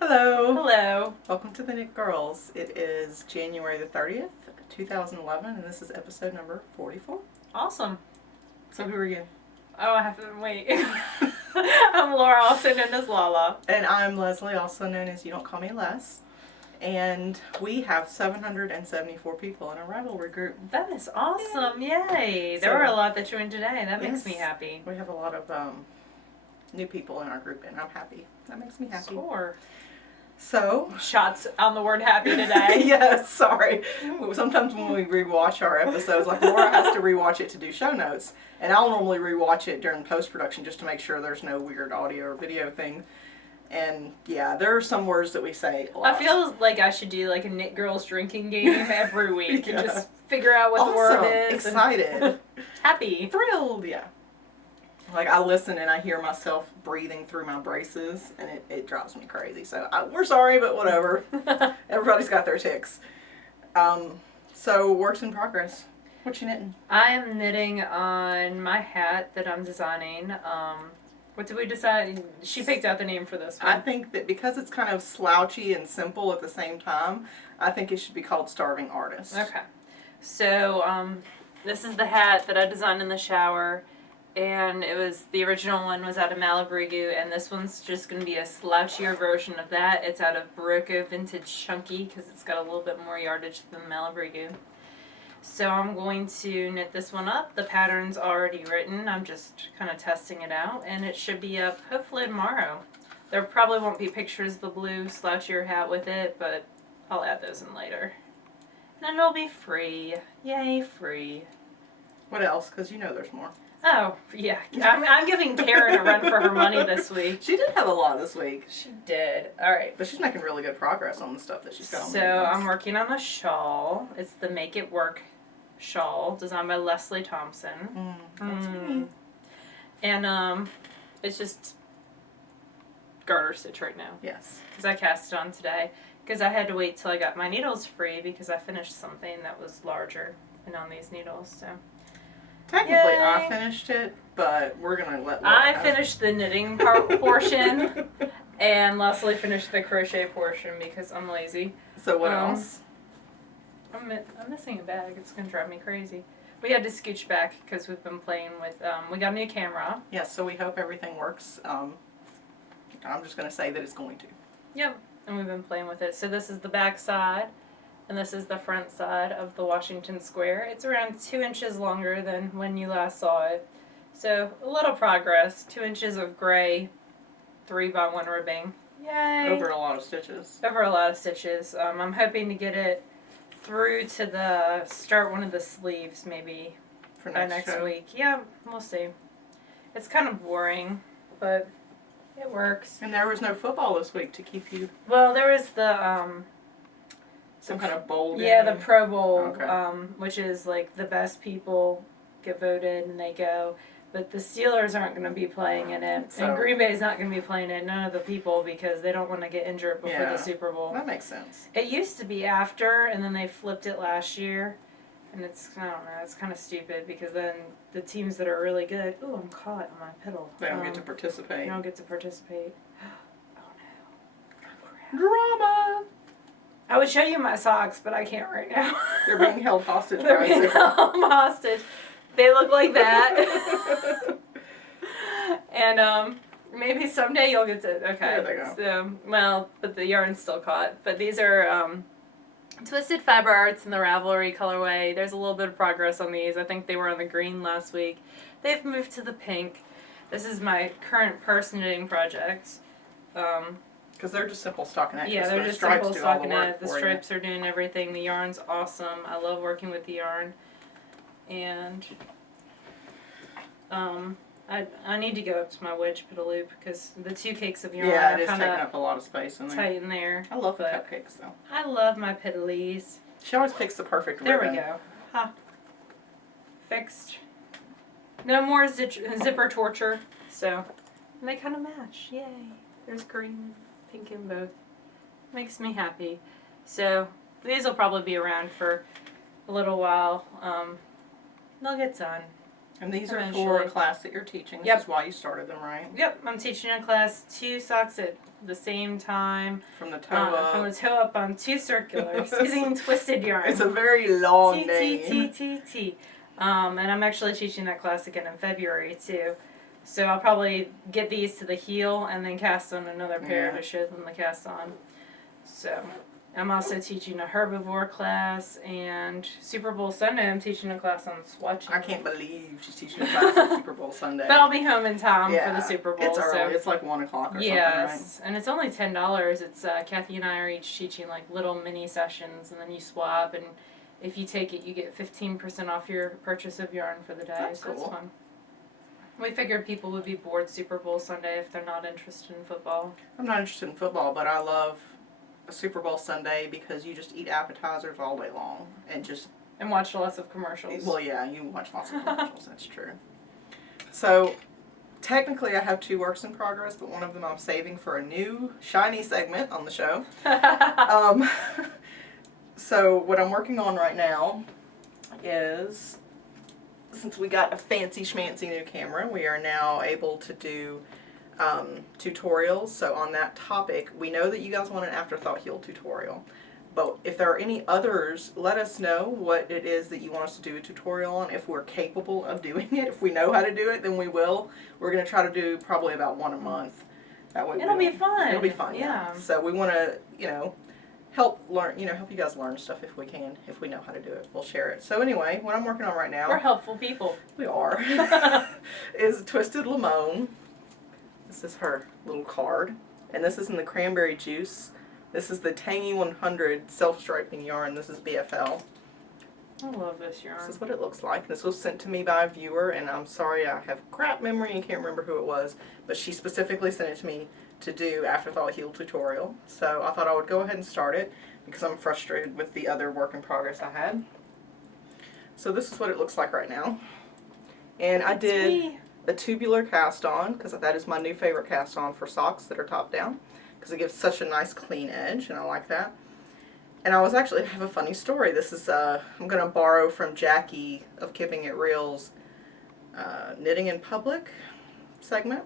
Hello. Hello. Welcome to the Knit Girls. It is January the 30th, 2011, and this is episode number 44. Awesome. So who are you? Oh, I have to wait. I'm Laura, also known as Lala. And I'm Leslie, also known as You Don't Call Me Les. And we have 774 people in our Ravelry group. That is awesome. Yay. So- There were a lot that joined today. That makes Yes. me happy. We have a lot of new people in our group, and I'm happy. That makes me happy. Score. So, Shots on the word happy today. yes, sorry. Sometimes when we rewatch our episodes, like Laura has to rewatch it to do show notes, and I'll normally rewatch it during post-production just to make sure there's no weird audio or video thing. And yeah, there are some words that we say a lot. I feel like I should do like a Knit Girls drinking game every week Yeah. and just figure out what the word is. Excited. Happy. Thrilled, yeah. Like I listen and I hear myself breathing through my braces, and it drives me crazy. So we're sorry, but whatever. Everybody's got their tics. So works in progress. What you knitting? I am knitting on my hat that I'm designing. What did we decide? She picked out the name for this one. I think that because it's kind of slouchy and simple at the same time, I think it should be called Starving Artist. Okay. So, this is the hat that I designed in the shower. And the original one was out of Malabrigu, and this one's just going to be a slouchier version of that. It's out of Barocco Vintage Chunky, because it's got a little bit more yardage than Malabrigu. So I'm going to knit this one up. The pattern's already written. I'm just kind of testing it out, and it should be up hopefully tomorrow. There probably won't be pictures of the blue slouchier hat with it, but I'll add those in later. And it'll be free. Yay, free. What else? Because you know there's more. Oh, yeah. I'm giving Karen a run for her money this week. She did have a lot this week. She did. All right. But she's making really good progress on the stuff that she's got on. So I'm working on a shawl. It's the Make It Work shawl, designed by Leslie Thompson. That's me. And it's just garter stitch right now. Yes. Because I cast it on today. Because I had to wait till I got my needles free because I finished something that was larger and on these needles. So Technically, Yay. I finished it, but we're gonna let Laura I have finished the knitting portion, and Leslie finished the crochet portion because I'm lazy. So what else? I'm missing a bag. It's going to drive me crazy. We had to scooch back because we've been playing with, we got a new camera. Yes, so we hope everything works. I'm just gonna say that it's going to. Yep. And we've been playing with it. So this is the back side, and this is the front side of the Washington Square. It's around 2 inches longer than when you last saw it. So a little progress. 2 inches of gray, 3x1 ribbing. Yay! Over a lot of stitches. Over a lot of stitches. I'm hoping to get it through to start one of the sleeves maybe For by next next show. week. Yeah, we'll see. It's kind of boring, but it works. And there was no football this week to keep you Well, there is the some kind of bowl game. yeah, the Pro Bowl, Okay. which is like the best people get voted and they go. But the Steelers aren't going to be playing in it, So- and Green Bay's not going to be playing it. None of the people because they don't want to get injured before Yeah. the Super Bowl. That makes sense. It used to be after, and then they flipped it last year, and I don't know, it's kind of stupid because then the teams that are really good, ooh, I'm caught on my pedal. They don't get to participate. They don't get to participate. Oh no. Drama! I would show you my socks, but I can't right now. They're being held hostage They're by a being zipper. held hostage. They look like that. And maybe someday you'll get to. Okay. There they go. So but the yarn's still caught. But these are Twisted Fiber Arts in the Ravelry colorway. There's a little bit of progress on these. I think they were on the green last week. They've moved to the pink. This is my current purse knitting project. Because they're just simple stockinette. Yeah, they're just stripes simple do all the work stockinette. The for you. stripes are doing everything. The yarn's awesome. I love working with the yarn. And I need to go up to my wedge put a loop because the 2 cakes of yarn Yeah, are it is kind taking of up a lot of space in there. tight in there. I love the but cupcakes though. I love my piddlies. She always picks the perfect There ribbon. we go. Ha. Fixed. No more zipper torture. So, and they kind of match. Yay. There's green, pink in both. Makes me happy. So, these will probably be around for a little while. They'll get done. And these are Eventually. for a class that you're teaching. This Yep. is why you started them, right? Yep, I'm teaching a class 2 socks at the same time. From the toe up. From the toe up on 2 circulars using twisted yarn. It's a very long name. T. And I'm actually teaching that class again in February too. So I'll probably get these to the heel and then cast on another pair to show them the cast on. So I'm also teaching a herbivore class, and Super Bowl Sunday I'm teaching a class on swatching. I can't believe she's teaching a class on Super Bowl Sunday. But I'll be home in time for the Super Bowl. It's early. So. It's like 1 o'clock or something, yes, and it's only $10. It's Kathy and I are each teaching like little mini sessions, and then you swap, and if you take it, you get 15% off your purchase of yarn for the day. That's so cool. It's fun. We figured people would be bored Super Bowl Sunday if they're not interested in football. I'm not interested in football, but I love a Super Bowl Sunday because you just eat appetizers all day long and watch lots of commercials. Well, yeah, you watch lots of commercials. That's true. So, technically, I have 2 works in progress, but one of them I'm saving for a new shiny segment on the show. So, what I'm working on right now is, since we got a fancy schmancy new camera, we are now able to do tutorials. So on that topic, we know that you guys want an afterthought heel tutorial, but if there are any others, let us know what it is that you want us to do a tutorial on. If we're capable of doing it, if we know how to do it, then we will. We're going to try to do probably about 1 a month. That way It'll be fun. It'll be fun, yeah. So we want to, help you guys learn stuff if we can, if we know how to do it. We'll share it. So anyway, what I'm working on right now. We're helpful people. We are. Is Twisted Limone. This is her little card. And this is in the cranberry juice. This is the Tangy 100 self-striping yarn. This is BFL. I love this yarn. This is what it looks like. This was sent to me by a viewer, and I'm sorry I have crap memory and can't remember who it was, but she specifically sent it to me to do Afterthought Heel tutorial. So I thought I would go ahead and start it because I'm frustrated with the other work in progress I had. So this is what it looks like right now. And I did a tubular cast on because that is my new favorite cast on for socks that are top down because it gives such a nice clean edge, and I like that. And I have a funny story. This is, I'm going to borrow from Jackie of Keeping It Real's Knitting in Public segment.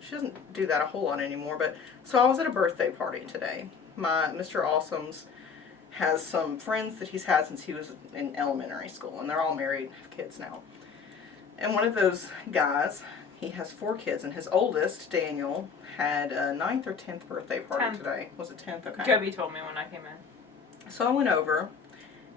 She doesn't do that a whole lot anymore, but so I was at a birthday party today. My Mr. Awesomes has some friends that he's had since he was in elementary school, and they're all married, have kids now. And one of those guys, he has 4 kids, and his oldest, Daniel, had a 9th or 10th birthday party today. Was it 10th? Okay. Kobe told me when I came in. So I went over,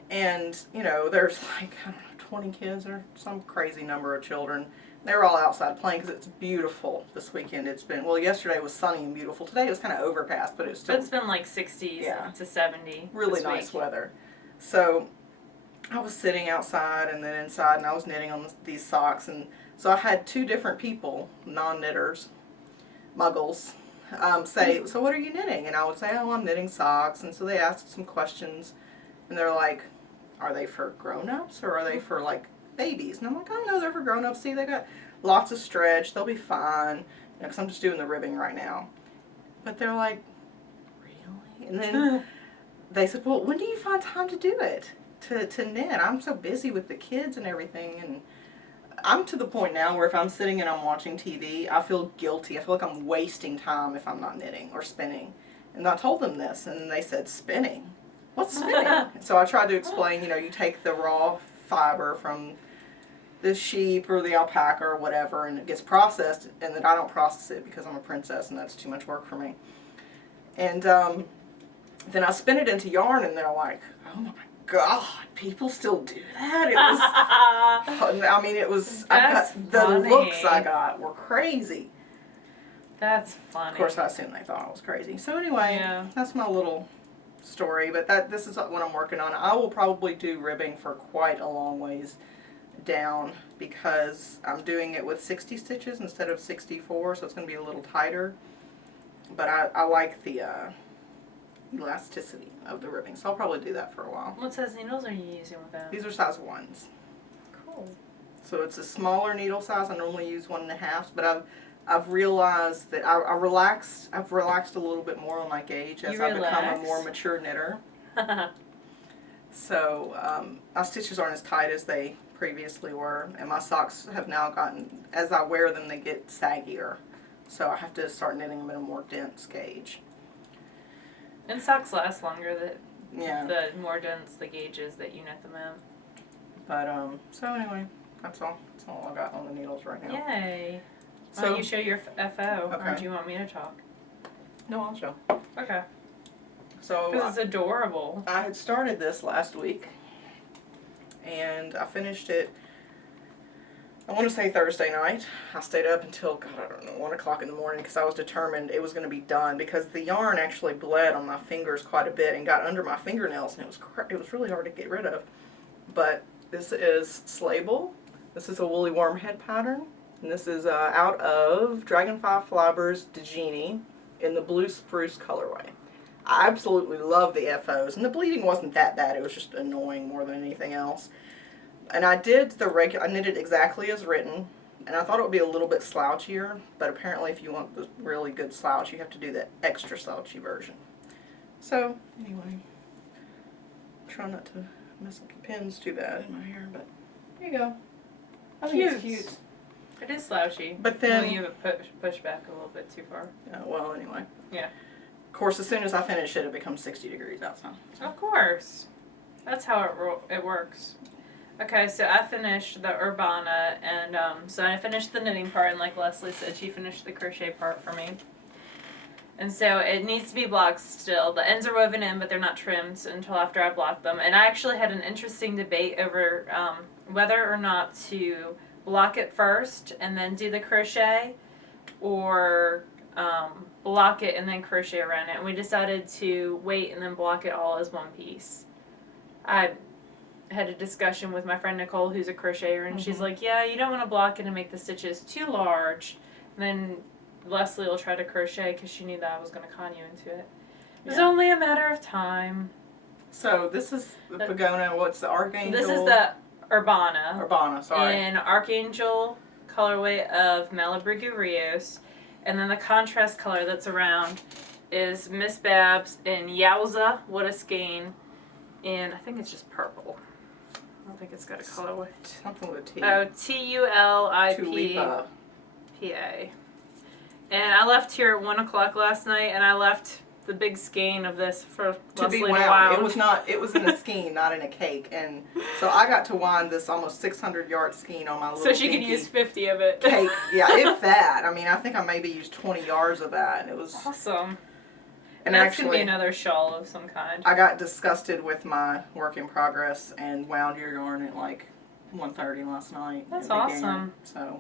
and, there's like, I don't know, 20 kids or some crazy number of children. They were all outside playing because it's beautiful this weekend. Yesterday was sunny and beautiful. Today it was kind of overcast, but it was still... It's been like 60s to 70. Really nice weather. So I was sitting outside and then inside, and I was knitting on these socks. And so I had 2 different people, non-knitters, muggles, say, so what are you knitting? And I would say, oh, I'm knitting socks. And so they asked some questions, and they're like, are they for grown-ups or are they for, like, babies? And I'm like, oh, no, they're for grown-ups. See, they got lots of stretch. They'll be fine. Because I'm just doing the ribbing right now. But they're like, really? And then they said, well, when do you find time to do it? To knit? I'm so busy with the kids and everything. And I'm to the point now where if I'm sitting and I'm watching TV, I feel guilty. I feel like I'm wasting time if I'm not knitting or spinning. And I told them this, and they said, spinning? What's spinning? So I tried to explain, you take the raw fiber from the sheep or the alpaca or whatever, and it gets processed, and then I don't process it because I'm a princess and that's too much work for me. And then I spin it into yarn, and they're like, oh my God, people still do that? It was, the looks I got were crazy. That's funny. Of course, I assumed they thought I was crazy. So anyway, that's my little story, but this is what I'm working on. I will probably do ribbing for quite a long ways down because I'm doing it with 60 stitches instead of 64, so it's going to be a little tighter. But I like the elasticity of the ribbing, so I'll probably do that for a while. What size needles are you using with that? These are size 1s. Cool. So it's a smaller needle size. I normally use 1.5, but I've realized that I've relaxed a little bit more on my gauge as I've become a more mature knitter. So my stitches aren't as tight as they previously were, and my socks have now gotten, as I wear them, they get saggier. So I have to start knitting them in a more dense gauge. And socks last longer Yeah. the more dense the gauge is that you knit them in. But, so anyway, that's all. That's all I got on the needles right now. Yay. Why So, don't you show your FO, or Okay. do you want me to talk? no, I'll show. Okay. So, This is adorable. I had started this last week, and I finished it, I want to say Thursday night. I stayed up until, God, I don't know, 1 o'clock in the morning because I was determined it was going to be done because the yarn actually bled on my fingers quite a bit and got under my fingernails, and it was really hard to get rid of. But this is Slable. This is a woolly worm head pattern, and this is out of Dragonfly Fibers Dejini in the blue spruce colorway. I absolutely love the FOs, and the bleeding wasn't that bad. It was just annoying more than anything else. And I did I knitted exactly as written, and I thought it would be a little bit slouchier, but apparently if you want the really good slouch, you have to do the extra slouchy version. So, anyway, try not to mess up the pins too bad in my hair, but there you go. I think it's cute. It is slouchy. But then, well, you have it push back a little bit too far. well, anyway. Yeah. Of course, as soon as I finish it, it becomes 60 degrees outside. Of course. That's how it works. Okay, so I finished the Urbana, and so I finished the knitting part, and like Leslie said, she finished the crochet part for me. And so it needs to be blocked still. The ends are woven in, but they're not trimmed until after I block them. And I actually had an interesting debate over whether or not to block it first and then do the crochet, or block it and then crochet around it. And we decided to wait and then block it all as one piece. I had a discussion with my friend Nicole, who's a crocheter, and she's like, yeah, you don't want to block it and make the stitches too large. And then Leslie will try to crochet because she knew that I was going to con you into it. It was only a matter of time. So this is the Pagona, what's the Archangel? This is the Urbana. Urbana, sorry. In Archangel colorway of Malibu Rios. And then the contrast color that's around is Miss Babs in Yowza, What a Skein. And I think it's just purple. I don't think it's got a colorway. Something with a T. Oh, Tulipa. Tulipa. PA. And I left here at 1 o'clock last night, and I left the big skein of this for Leslie to wound. It was in a skein, not in a cake. And so I got to wind this almost 600-yard skein on my little so she could use 50 of it. Cake. Yeah, if that. I mean, I think I maybe used 20 yards of that, and it was awesome. And that's actually, going to be another shawl of some kind. I got disgusted with my work in progress and wound your yarn at like 1:30 last night. That's awesome. So.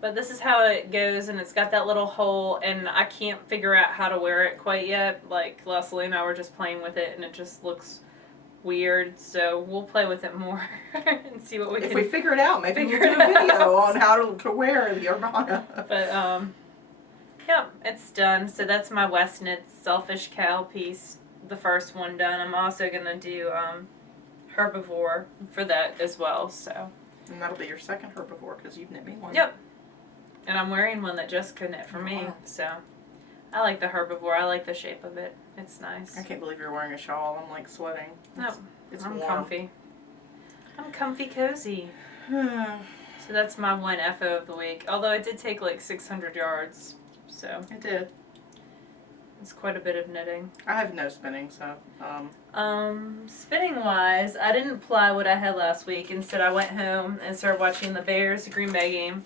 But this is how it goes, and it's got that little hole, and I can't figure out how to wear it quite yet. Like, Leslie and I were just playing with it, and it just looks weird, so we'll play with it more and see what we can. If we figure it out, maybe we'll do a video on how to wear the Urbana. But, yeah, it's done. So that's my West Knit Selfish Cow piece, the first one done. I'm also going to do Herbivore for that as well, so. And that'll be your second Herbivore, because you've knit me one. Yep. And I'm wearing one that Jessica knit for me, so I like the Herbivore. I like the shape of it. It's nice. I can't believe you're wearing a shawl. I'm like sweating. No, it's I'm warm. comfy. I'm comfy cozy. So that's my one FO of the week. Although it did take like 600 yards, so. It did. It's quite a bit of knitting. I have no spinning, so. Spinning wise, I didn't ply what I had last week. Instead, I went home and started watching the Bears Green Bay game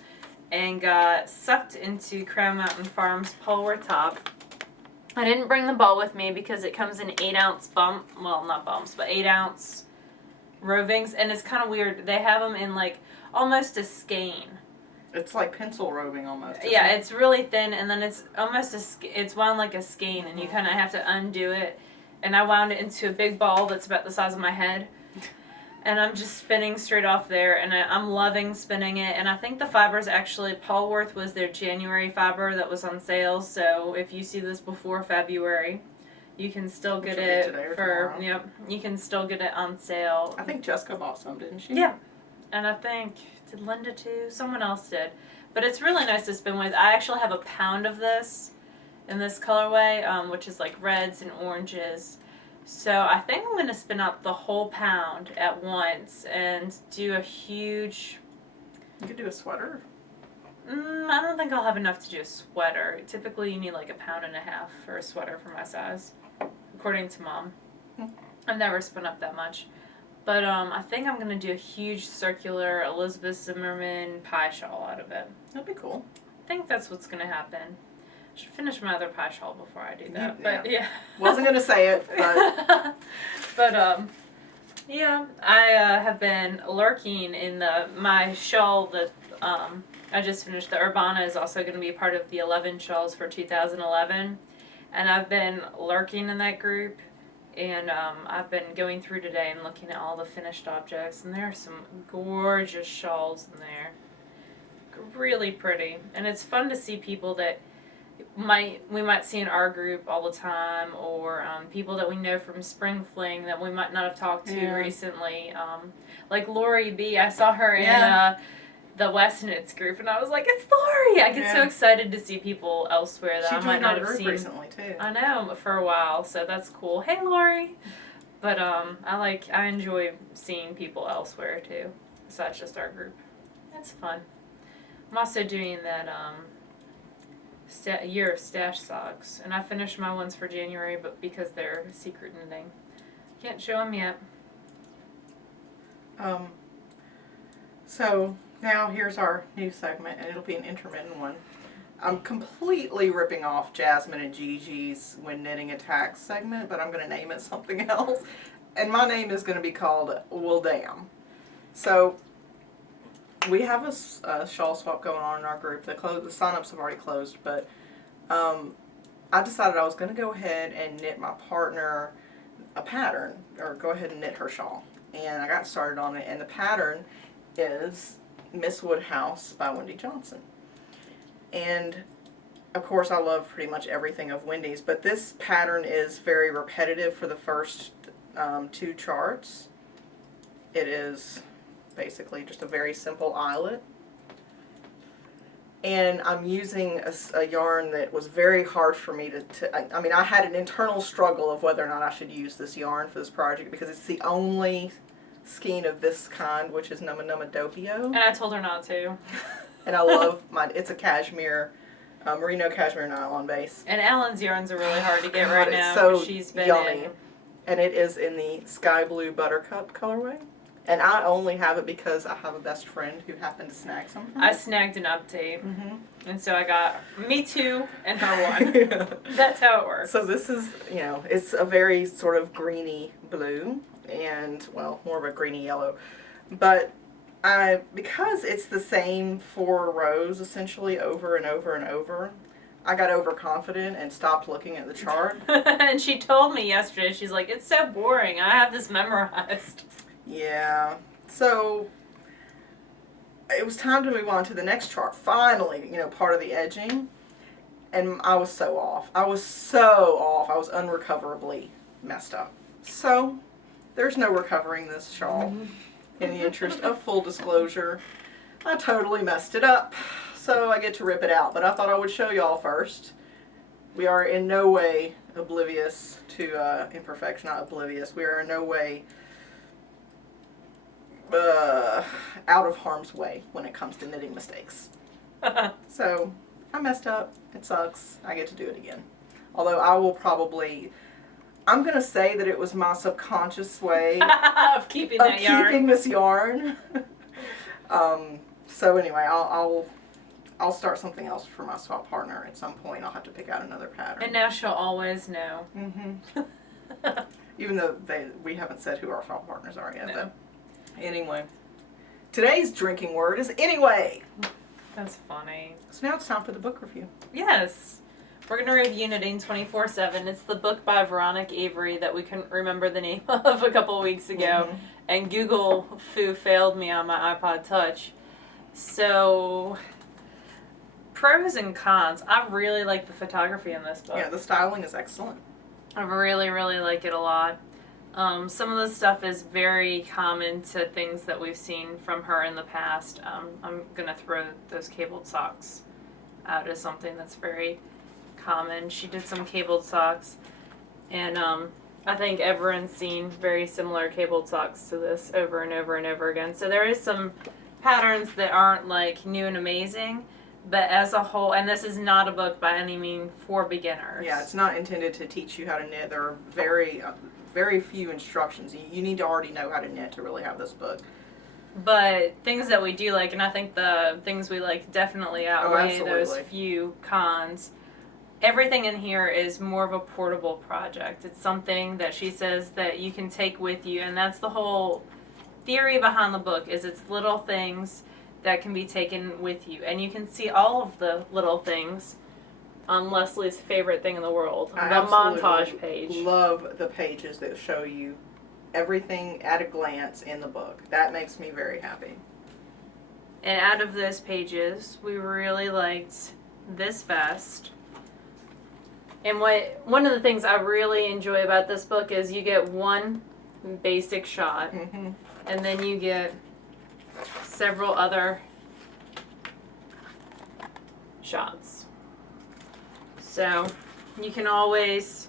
and got sucked into Crown Mountain Farms Polworth top. I didn't bring the ball with me because it comes in 8-ounce not bumps, but 8-ounce rovings, and it's kind of weird. They have them in like almost a skein. It's like pencil roving almost. Yeah, it's really thin, and then it's almost it's wound like a skein, and you kind of have to undo it. And I wound it into a big ball that's about the size of my head. And I'm just spinning straight off there, and I'm loving spinning it. And I think the fibers actually, Polworth was their January fiber that was on sale. So if you see this before February, you can still get it for, yep, you can still get it on sale. I think Jessica bought some, didn't she? Yeah. And I think, did Linda too? Someone else did. But it's really nice to spin with. I actually have a pound of this in this colorway, which is like reds and oranges. So I think I'm going to spin out the whole pound at once and do a huge... You could do a sweater. I don't think I'll have enough to do a sweater. Typically, you need like 1.5 pounds for a sweater for my size, according to Mom. I've never spun up that much. But I think I'm going to do a huge circular Elizabeth Zimmerman pie shawl out of it. That'd be cool. I think that's what's going to happen. I should finish my other pie shawl before I do that. But yeah. Wasn't going to say it, but... but, yeah, I have been lurking in my shawl that I just finished. The Urbana is also going to be part of the 11 shawls for 2011. And I've been lurking in that group. And I've been going through today and looking at all the finished objects. And there are some gorgeous shawls in there. Really pretty. And it's fun to see people that we might see in our group all the time, or people that we know from Spring Fling that we might not have talked to recently. Like Lori B. I saw her in the West Knits group, and I was like, it's Lori! I get so excited to see people elsewhere that I might not have seen recently too. I know, for a while, so that's cool. Hey, Lori! But I enjoy seeing people elsewhere too, besides just our group. It's fun. I'm also doing that year of stash socks, and I finished my ones for January, but because they're secret knitting, can't show them yet. So now here's our new segment, and it'll be an intermittent one. I'm completely ripping off Jasmine and Gigi's When Knitting Attacks segment, but I'm going to name it something else, and my name is going to be called Well Damn. So we have a shawl swap going on in our group. The sign-ups have already closed, but I decided I was going to go ahead and knit my partner a pattern, or go ahead and knit her shawl. And I got started on it, and the pattern is Miss Woodhouse by Wendy Johnson. And of course I love pretty much everything of Wendy's, but this pattern is very repetitive for the first 2 charts. It is basically just a very simple eyelet. And I'm using a yarn that was very hard for me I mean, I had an internal struggle of whether or not I should use this yarn for this project, because it's the only skein of this kind, which is Numa Numa Doppio. And I told her not to. And I love it's a cashmere, merino cashmere nylon base. And Ellen's yarns are really hard to get right now. So she's been yummy. And it is in the Sky Blue Buttercup colorway. And I only have it because I have a best friend who happened to snag some from it. I snagged an update. And so I got me 2 and her 1. That's how it works. So this is, it's a very sort of greeny blue and, well, more of a greeny yellow. But because it's the same 4 rows essentially over and over and over, I got overconfident and stopped looking at the chart. And she told me yesterday, she's like, it's so boring. I have this memorized. Yeah. So it was time to move on to the next chart. Finally, part of the edging. And I was so off. I was unrecoverably messed up. So there's no recovering this shawl. In the interest of full disclosure, I totally messed it up. So I get to rip it out. But I thought I would show y'all first. We are in no way oblivious to imperfection. Not oblivious. We are in no way out of harm's way when it comes to knitting mistakes. So I messed up. It sucks. I get to do it again. Although I'm going to say that it was my subconscious way of keeping this yarn. So anyway, I'll start something else for my swap partner at some point. I'll have to pick out another pattern. And now she'll always know. Even though we haven't said who our swap partners are yet. No. But anyway, today's drinking word is anyway. That's funny. So now it's time for the book review. Yes. We're going to review Knitting 24/7. It's the book by Veronik Avery that we couldn't remember the name of a couple of weeks ago. And Google failed me on my iPod Touch. So, pros and cons. I really like the photography in this book. Yeah, the styling is excellent. I really, really like it a lot. Some of the stuff is very common to things that we've seen from her in the past. I'm going to throw those cabled socks out as something that's very common. She did some cabled socks, and I think everyone's seen very similar cabled socks to this over and over and over again. So there is some patterns that aren't like new and amazing, But as a whole, and this is not a book by any means for beginners. Yeah, it's not intended to teach you how to knit. There are very few instructions. You need to already know how to knit to really have this book. But things that we do like, and I think the things we like definitely outweigh those few cons. Everything in here is more of a portable project. It's something that she says that you can take with you, and that's the whole theory behind the book, is it's little things that can be taken with you. And you can see all of the little things on Leslie's favorite thing in the world, the montage page. I love the pages that show you everything at a glance in the book. That makes me very happy. And out of those pages, we really liked this vest. And one of the things I really enjoy about this book is you get one basic shot, and then you get several other shots. So you can always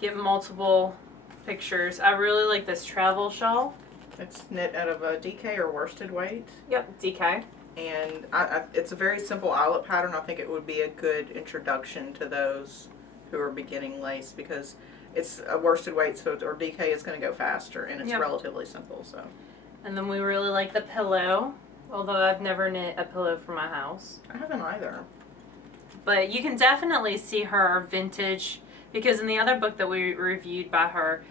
get multiple pictures. I really like this travel shawl. It's knit out of a DK or worsted weight. Yep, DK. And it's a very simple eyelet pattern. I think it would be a good introduction to those who are beginning lace, because it's a worsted weight, so or DK is going to go faster, and it's relatively simple. So. And then we really like the pillow, although I've never knit a pillow for my house. I haven't either. But you can definitely see her vintage, because in the other book that we reviewed by her,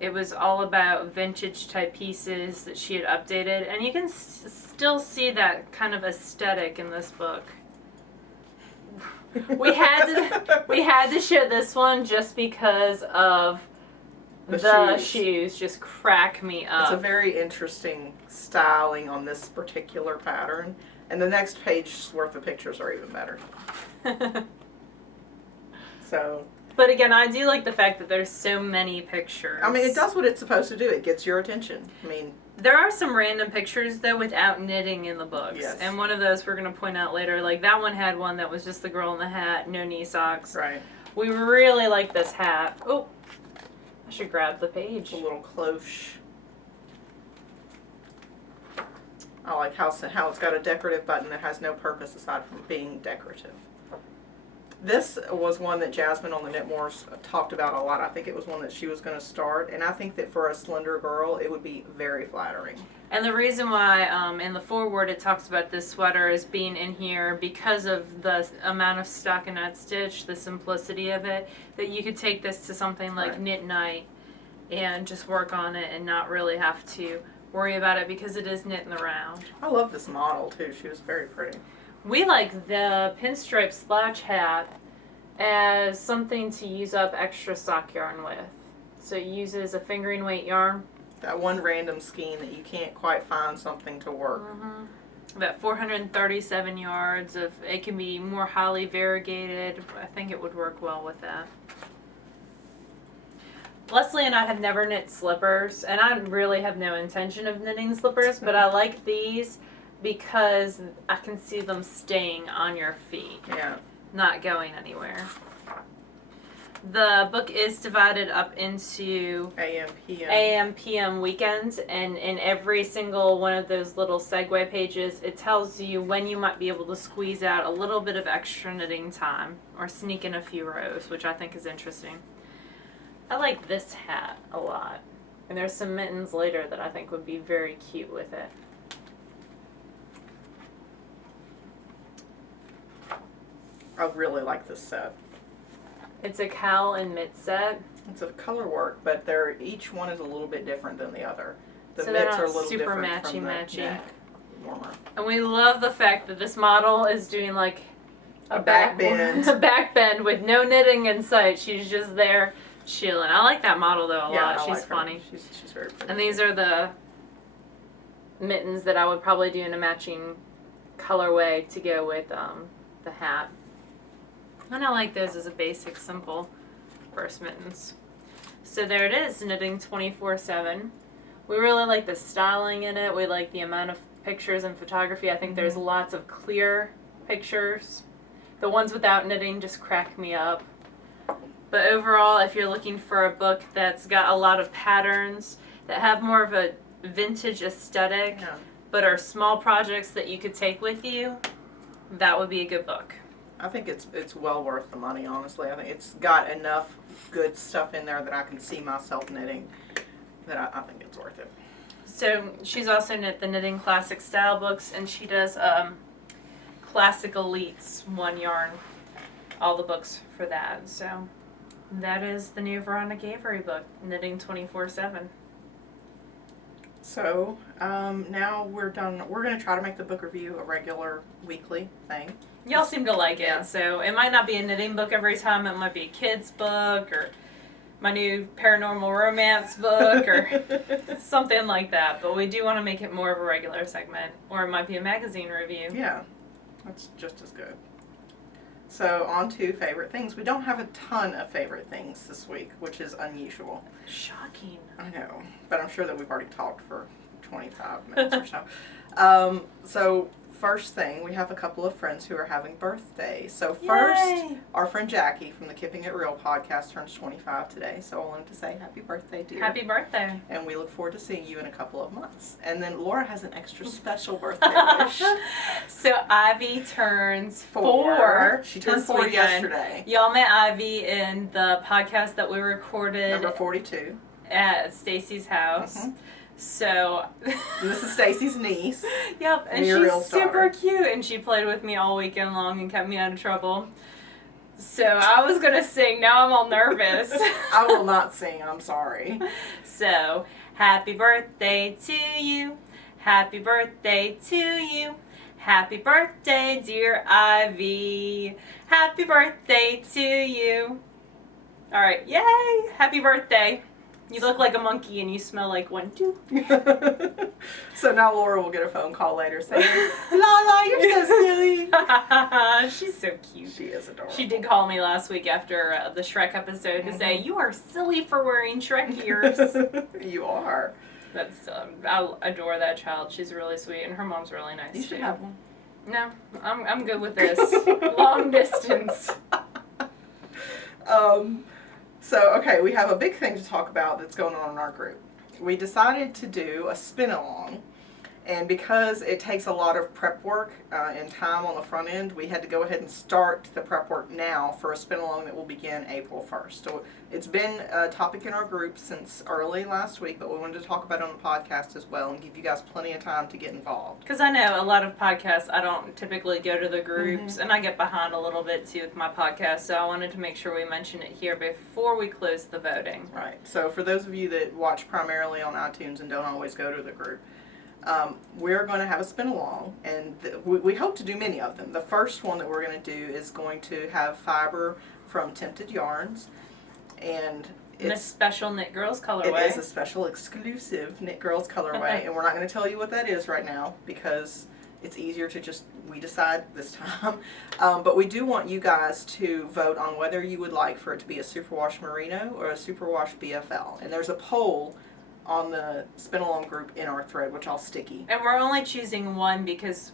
it was all about vintage type pieces that she had updated, and you can still see that kind of aesthetic in this book. We had to show this one just because of the shoes. Just crack me up. It's a very interesting styling on this particular pattern, and the next page's worth of pictures are even better. So. But again, I do like the fact that there's so many pictures. I mean, it does what it's supposed to do. It gets your attention. I mean, there are some random pictures, though, without knitting in the books. Yes. And one of those we're going to point out later. Like, that one had one that was just the girl in the hat, no knee socks. Right. We really like this hat. Oh, I should grab the page. A little cloche. I like how it's got a decorative button that has no purpose aside from being decorative. This was one that Jasmine on the Knitmores talked about a lot. I think it was one that she was going to start, and I think that for a slender girl, it would be very flattering. And the reason why in the foreword it talks about this sweater as being in here because of the amount of stockinette stitch, the simplicity of it, that you could take this to something like Knit Night and just work on it and not really have to worry about it because it is knit in the round. I love this model, too. She was very pretty. We like the pinstripe slouch hat as something to use up extra sock yarn with. So it uses a fingering weight yarn. That one random skein that you can't quite find something to work. About 437 yards of, it can be more highly variegated. I think it would work well with that. Leslie and I have never knit slippers, and I really have no intention of knitting slippers, but I like these because I can see them staying on your feet. Yeah. Not going anywhere. The book is divided up into AM, PM weekends, and in every single one of those little segue pages, it tells you when you might be able to squeeze out a little bit of extra knitting time or sneak in a few rows, which I think is interesting. I like this hat a lot, and there's some mittens later that I think would be very cute with it. I really like this set. It's a cowl and mitt set. It's a color work, but each one is a little bit different than the other. The so mitts are a little super different matchy from the matchy. neck warmer. And we love the fact that this model is doing like a back bend. A back bend with no knitting in sight. She's just there chilling. I like that model though a lot. She's like funny. She's very pretty. And these are the mittens that I would probably do in a matching colorway to go with the hat. And I like those as a basic, simple first mittens. So there it is, knitting 24/7. We really like the styling in it. We like the amount of pictures and photography. I think there's lots of clear pictures. The ones without knitting just crack me up. But overall, if you're looking for a book that's got a lot of patterns, that have more of a vintage aesthetic, but are small projects that you could take with you, that would be a good book. I think it's well worth the money, honestly. I think it's got enough good stuff in there that I can see myself knitting that I think it's worth it. So she's also knit the Knitting Classic Style books, and she does Classic Elites one yarn, all the books for that. So that is the new Veronik Avery book, Knitting 24/7. So now we're done. We're going to try to make the book review a regular weekly thing. Y'all seem to like it, Yeah. so it might not be a knitting book every time. It might be a kid's book or my new paranormal romance book or something like that. But we do want to make it more of a regular segment, or it might be a magazine review. Yeah, that's just as good. So on to favorite things. We don't have a ton of favorite things this week, which is unusual. Shocking. I know, but I'm sure that we've already talked for 25 minutes or so. So first thing, we have a couple of friends who are having birthdays. So first, Yay! our friend Jackie from the Keeping It Real podcast turns 25 today. So I wanted to say happy birthday, dear. Happy birthday. And we look forward to seeing you in a couple of months. And then Laura has an extra special birthday wish. So Ivy turns 4. She turned this 4 weekend. yesterday. Y'all met Ivy in the podcast that we recorded Number 42. at Stacy's house. Mhm. So This is Stacy's niece. yep, and Your real she's super daughter. cute, and she played with me all weekend long and kept me out of trouble. So I was gonna sing. Now I'm all nervous. I will not sing. I'm sorry. So happy birthday to you. Happy birthday to you. Happy birthday, dear Ivy. Happy birthday to you. All right, yay! Happy birthday. You look like a monkey and you smell like one too. So now Laura will get a phone call later saying, "Lala, you're so silly." She's so cute. She is adorable. She did call me last week after the Shrek episode to say, "You are silly for wearing Shrek ears." You are. That's I adore that child. She's really sweet, and her mom's really nice You should too. have one. No, I'm good with this. Long distance. So, okay, we have a big thing to talk about that's going on in our group. We decided to do a spin-along, and because it takes a lot of prep work and time on the front end, we had to go ahead and start the prep work now for a spin-along that will begin April 1st. So it's been a topic in our group since early last week, but we wanted to talk about it on the podcast as well and give you guys plenty of time to get involved. Because I know a lot of podcasts, I don't typically go to the groups, and I get behind a little bit too with my podcast, so I wanted to make sure we mention it here before we close the voting. Right. So for those of you that watch primarily on iTunes and don't always go to the group, we're going to have a spin along, and we hope to do many of them. The first one that we're going to do is going to have fiber from Tempted Yarns, and In a it's special TheKnitGirlls colorway. it is a special exclusive TheKnitGirlls colorway, and we're not going to tell you what that is right now because it's easier to just we decide this time. But we do want you guys to vote on whether you would like for it to be a superwash merino or a superwash BFL, and there's a poll on the spin along group in our thread, which I'll sticky. And we're only choosing one because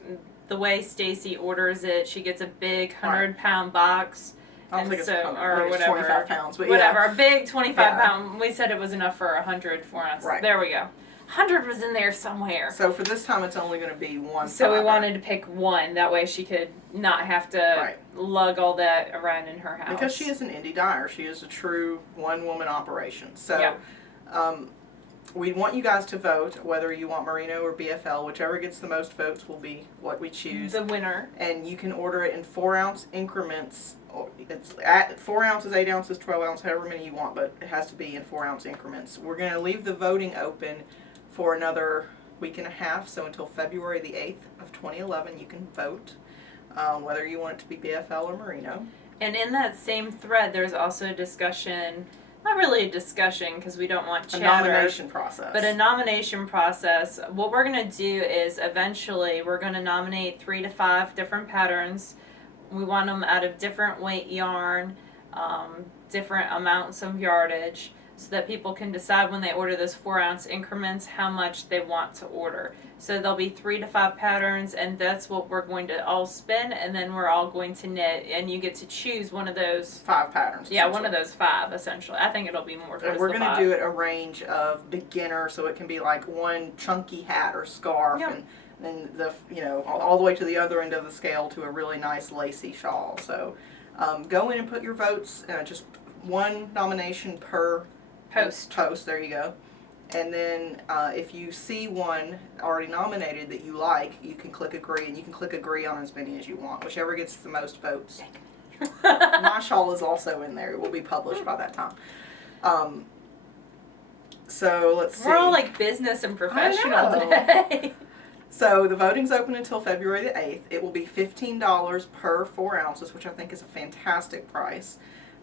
the way Stacy orders it, she gets a big 100-pound box. I don't And think it's, so- 100, or I think it's whatever. 25 pounds, but Whatever, yeah. a big 25 Yeah. pound. We said it was enough for 100 4 ounces. Right. There we go. 100 was in there somewhere. So for this time, it's only going to be one. So we fiber. wanted to pick one. That way she could not have to Right. lug all that around in her house. Because she is an indie dyer. She is a true one-woman operation. So Yeah. we want you guys to vote whether you want merino or BFL. Whichever gets the most votes will be what we choose. The winner. And you can order it in 4-ounce increments. It's at 4 ounces, 8 ounces, 12 ounces, however many you want, but it has to be in 4-ounce increments. We're going to leave the voting open for another week and a half, so until February the 8th of 2011, you can vote whether you want it to be BFL or merino. And in that same thread, there's also a discussion, not really a discussion because we don't want A chatter. nomination process. But a nomination process, what we're going to do is eventually we're going to nominate 3 to 5 different patterns. We want them out of different weight yarn, different amounts of yardage, so that people can decide when they order those 4-ounce increments how much they want to order. So there'll be 3 to 5 patterns, and that's what we're going to all spin, and then we're all going to knit, and you get to choose one of those. 5 patterns. Yeah, one of those 5 essentially. I think it'll be more towards And we're the going 5. to do it a range of beginner, so it can be like one chunky hat or scarf, Yep. and and all the way to the other end of the scale to a really nice lacy shawl. So go in and put your votes. Just one nomination per Post. There you go. And then if you see one already nominated that you like, you can click agree, and you can click agree on as many as you want, whichever gets the most votes. My shawl is also in there. It will be published by that time. So let's see. We're all like business and professional today. So the voting's open until February the 8th. It will be $15 per 4 ounces, which I think is a fantastic price.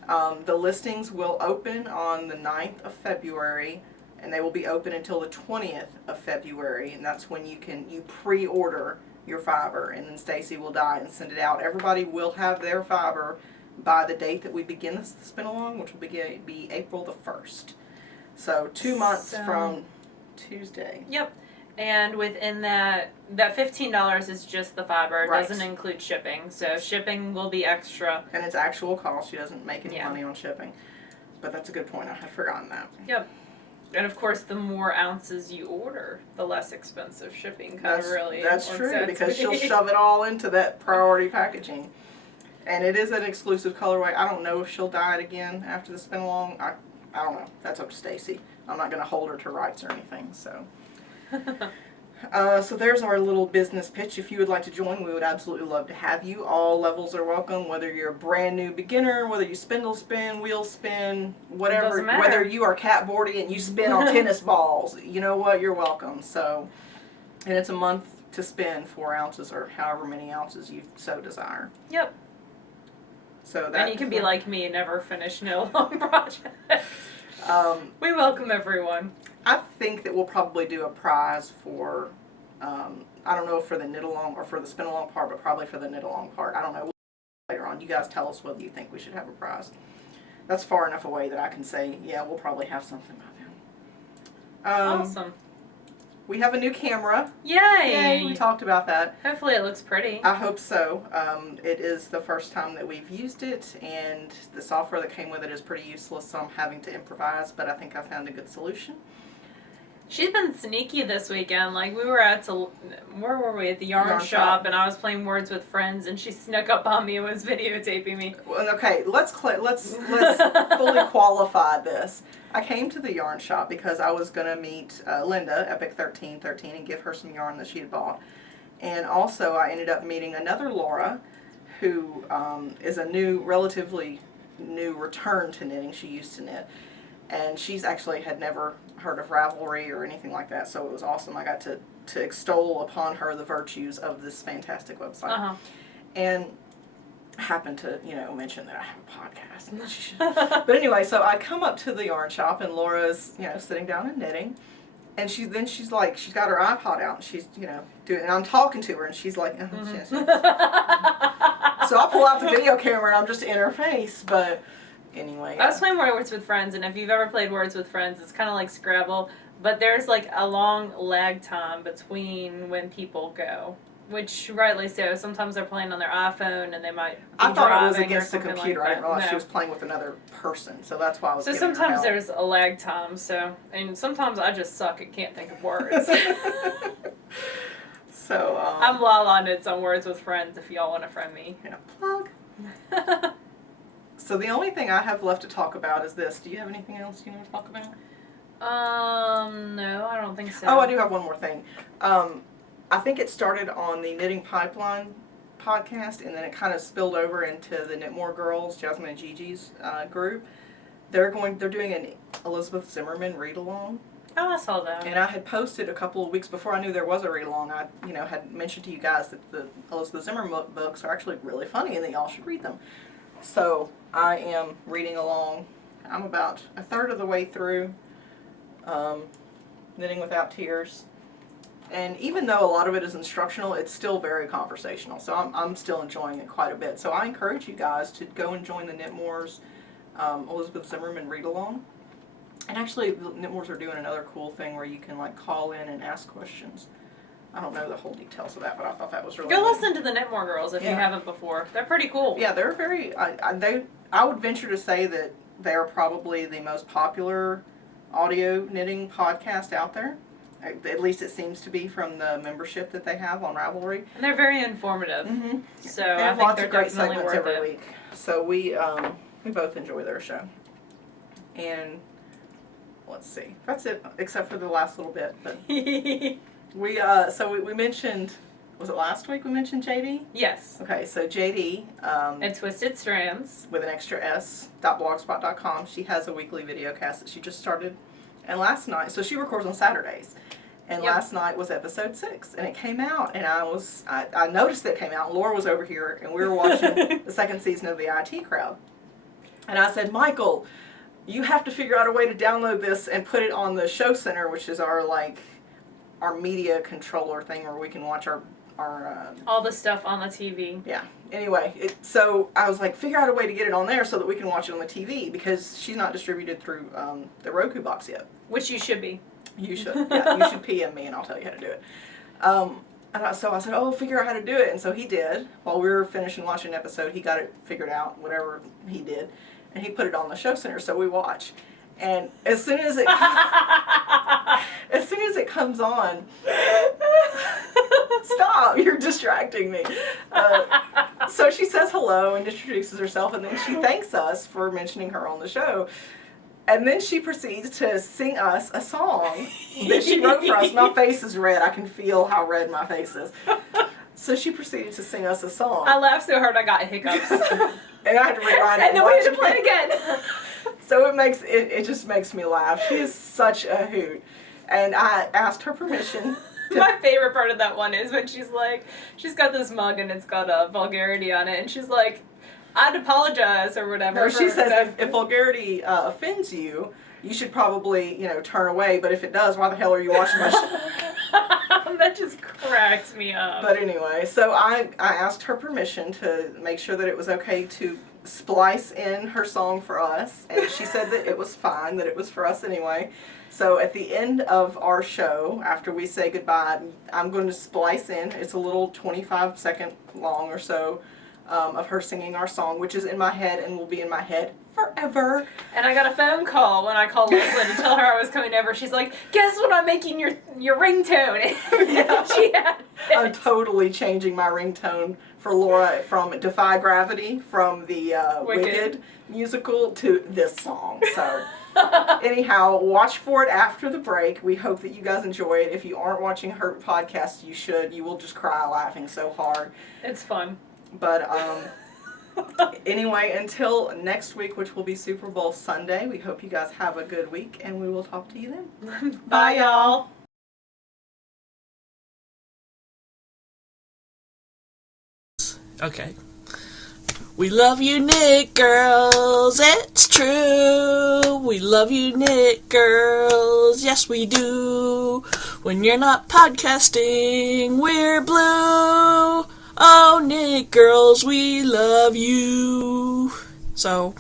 The listings will open on the 9th of February, and they will be open until the 20th of February, and that's when you pre-order your fiber, and then Stacy will dye and send it out. Everybody will have their fiber by the date that we begin the spin along, which will be April the 1st. So 2 months from Tuesday. Yep. And within that $15 is just the fiber. It doesn't include shipping. So shipping will be extra. And it's actual cost. She doesn't make any money on shipping. But that's a good point. I had forgotten that. Yep. And of course, the more ounces you order, the less expensive shipping really. That's true, because she'll shove it all into that priority packaging. And it is an exclusive colorway. I don't know if she'll dye it again after the spin along. I don't know. That's up to Stacy. I'm not going to hold her to rights or anything. So. So there's our little business pitch. If you would like to join, we would absolutely love to have you. All levels are welcome, whether you're a brand new beginner, whether you spindle spin, wheel spin, whatever, whether you are catboarding and you spin on tennis balls, you know what, you're welcome. So, and it's a month to spin 4 ounces or however many ounces you so desire. Yep. So that, and you can be like me and never finish no long projects. We welcome everyone. I think that we'll probably do a prize for, I don't know if for the knit along or for the spin along part, but probably for the knit along part. I don't know. Later on, you guys tell us whether you think we should have a prize. That's far enough away that I can say, yeah, we'll probably have something by then. Awesome. We have a new camera. Yay! Yay! We talked about that. Hopefully it looks pretty. I hope so. It is the first time that we've used it, and the software that came with it is pretty useless, so I'm having to improvise, but I think I found a good solution. She's been sneaky this weekend. Like, we were where were we? At the yarn shop, and I was playing Words with Friends, and she snuck up on me and was videotaping me. Well, okay, let's fully qualify this. I came to the yarn shop because I was going to meet Linda, Ep44version2, and give her some yarn that she had bought. And also, I ended up meeting another Laura, who is a relatively new return to knitting. She used to knit. And she's actually had never heard of Ravelry or anything like that, so it was awesome. I got to extol upon her the virtues of this fantastic website. And happened to, mention that I have a podcast. But anyway, so I come up to the yarn shop, and Laura's, sitting down and knitting. And she's like, she's got her iPod out, and she's, doing, and I'm talking to her, and she's like, yes. So I pull out the video camera, and I'm just in her face, but... Anyway, I was playing Words with Friends, and if you've ever played Words with Friends, it's kind of like Scrabble, but there's like a long lag time between when people go, which rightly so. Sometimes they're playing on their iPhone, and they might be I thought it was against the something computer. Like I didn't realize she was playing with another person, so that's why I was. So sometimes there's a lag time. And sometimes I just suck and can't think of words. So I'm Lala Knits on Words with Friends. If y'all want to friend me, plug. So the only thing I have left to talk about is this. Do you have anything else you want to talk about? No, I don't think so. Oh, I do have one more thing. I think it started on the Knitting Pipeline podcast, and then it kind of spilled over into the TheKnitGirlls, Jasmine and Gigi's group. They're doing an Elizabeth Zimmerman read along. Oh, I saw that. And I had posted a couple of weeks before I knew there was a read along. I, had mentioned to you guys that the Elizabeth Zimmerman books are actually really funny, and that y'all should read them. So I am reading along. I'm about a third of the way through Knitting Without Tears. And even though a lot of it is instructional, it's still very conversational. So I'm still enjoying it quite a bit. So I encourage you guys to go and join the Knitmore's Elizabeth Zimmerman read along. And actually, the Knitmore's are doing another cool thing where you can call in and ask questions. I don't know the whole details of that, but I thought that was really Go neat. listen to the TheKnitGirlls if you haven't before. They're pretty cool. Yeah, they're very. I would venture to say that they are probably the most popular audio knitting podcast out there. At least it seems to be from the membership that they have on Ravelry. And they're very informative. Mm-hmm. So They I have think lots they're of great definitely segments worth every it. week. So we both enjoy their show. And let's see, that's it, except for the last little bit. But we mentioned, was it last week we mentioned JD? Yes. Okay, so JD And Twisted Strands. with an extra s.blogspot.com. She has a weekly video cast that she just started. And last night, so she records on Saturdays. And Yep. last night was episode 6, and it came out, and I noticed that it came out. Laura was over here, and we were watching the second season of the IT Crowd. And I said, Michael, you have to figure out a way to download this and put it on the Show Center, which is our media controller thing where we can watch our All the stuff on the TV. yeah. Anyway, so I was like, figure out a way to get it on there so that we can watch it on the TV, because she's not distributed through the Roku box yet. Which you should be. You should. Yeah, you should PM me and I'll tell you how to do it. So I said, oh, figure out how to do it. And so he did. While we were finishing watching an episode, he got it figured out, whatever he did. And he put it on the Show Center, so we watch. And as soon as it comes on, stop, you're distracting me. So she says hello and introduces herself, and then she thanks us for mentioning her on the show. And then she proceeds to sing us a song that she wrote for us. My face is red. I can feel how red my face is. So she proceeded to sing us a song. I laughed so hard I got hiccups. And I had to rewrite it. And then we had to play it again. So it just makes me laugh. She is such a hoot. And I asked her permission. My favorite part of that one is when she's got this mug and it's got a vulgarity on it, and she's like, I'd apologize or whatever. No, she says if vulgarity offends you, you should probably, turn away. But if it does, why the hell are you watching my show? That just cracks me up. But anyway, so I asked her permission to make sure that it was okay to splice in her song for us, and she said that it was fine, that it was for us anyway. So at the end of our show, after we say goodbye, I'm going to splice in, it's a little 25-second long or so, of her singing our song, which is in my head and will be in my head forever. And I got a phone call when I called Leslie to tell her I was coming over. She's like, guess what I'm making your ringtone? Yeah. She had I'm totally changing my ringtone for Laura from Defy Gravity, from the Wicked musical, to this song. So anyhow, watch for it after the break. We hope that you guys enjoy it. If you aren't watching her podcast, you should. You will just cry laughing so hard. It's fun. But anyway, until next week, which will be Super Bowl Sunday, we hope you guys have a good week, and we will talk to you then. Bye, y'all. Okay. We love you, Knit Girls, it's true. We love you, Knit Girls, yes we do. When you're not podcasting, we're blue. Oh, Knit Girls, we love you. So,